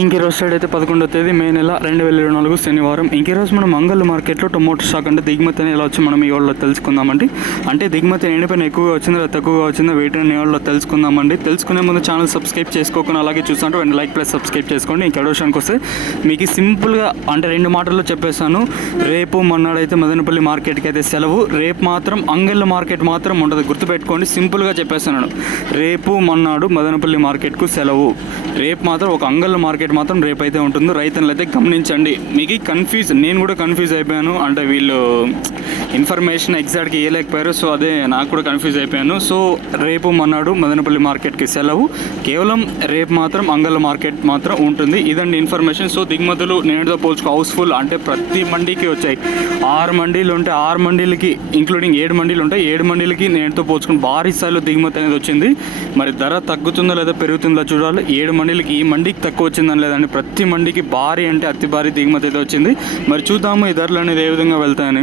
ఇంకీరోజు side అయితే 11వ తేదీ మే నెల 2024 శనివారం. ఇంకీరోజు మనం మంగళ మార్కెట్లో టొమాటో స్టాక్ అంటే దిగుమతి అనేది ఎలా వచ్చి మనం ఈ వాళ్ళలో తెలుసుకుందామండి. అంటే దిగుమతి ఎండిపోయిన ఎక్కువగా వచ్చిందా లేదా తక్కువగా వచ్చిందా వెయిట్ అనే వాళ్ళలో తెలుసుకుందామండి. తెలుసుకునే ముందు ఛానల్ సబ్స్క్రైబ్ చేసుకోకుండా అలాగే చూస్తుంటే వెంటనే లైక్ ప్లస్ సబ్స్క్రైబ్ చేసుకోండి. ఇంక విషయానికి వస్తే మీకు సింపుల్గా అంటే 2 మాటల్లో చెప్పేశాను. రేపు మొన్నాడైతే మదనపల్లి మార్కెట్కి అయితే సెలవు. రేపు మాత్రం అంగళ్ళ మార్కెట్ మాత్రం ఉంటుంది, గుర్తుపెట్టుకోండి. సింపుల్గా చెప్పేస్తున్నాను, రేపు మొన్నాడు మదనపల్లి మార్కెట్కు సెలవు. రేపు మాత్రం ఒక అంగళ్ళ మార్కెట్ మాత్రం రేపైతే ఉంటుంది. రైతులు అయితే గమనించండి. మీకు కన్ఫ్యూజ్, నేను కూడా కన్ఫ్యూజ్ అయిపోయాను. అంటే వీళ్ళు ఇన్ఫర్మేషన్ ఎగ్జాక్ట్గా ఇవ్వలేకపోయారు, సో అదే నాకు కూడా కన్ఫ్యూజ్ అయిపోయాను. సో రేపు మొన్నాడు మదనపల్లి మార్కెట్కి సెలవు, కేవలం రేపు మాత్రం అంగళ్ళ మార్కెట్ మాత్రం ఉంటుంది. ఇదండి ఇన్ఫర్మేషన్. సో దిగుమతులు నేటితో పోల్చుకో హౌస్ఫుల్, అంటే ప్రతి మండీకి వచ్చాయి. 6 మండీలు ఉంటే 6 మండీలకి ఇంక్లూడింగ్ 7 మండీలు ఉంటాయి. 7 మండీలకి నేటితో పోల్చుకుని భారీ స్థాయిలో దిగుమతి అనేది వచ్చింది. మరి ధర తగ్గుతుందో లేదా పెరుగుతుందో చూడాలి. 7 మండీలకి ఈ మండీకి తక్కువ వచ్చిందని లేదండి, ప్రతి మండీకి భారీ అంటే అతి భారీ దిగుమతి అయితే వచ్చింది. మరి చూద్దాము ఈ ధరలు అనేది ఏ విధంగా వెళ్తాయని.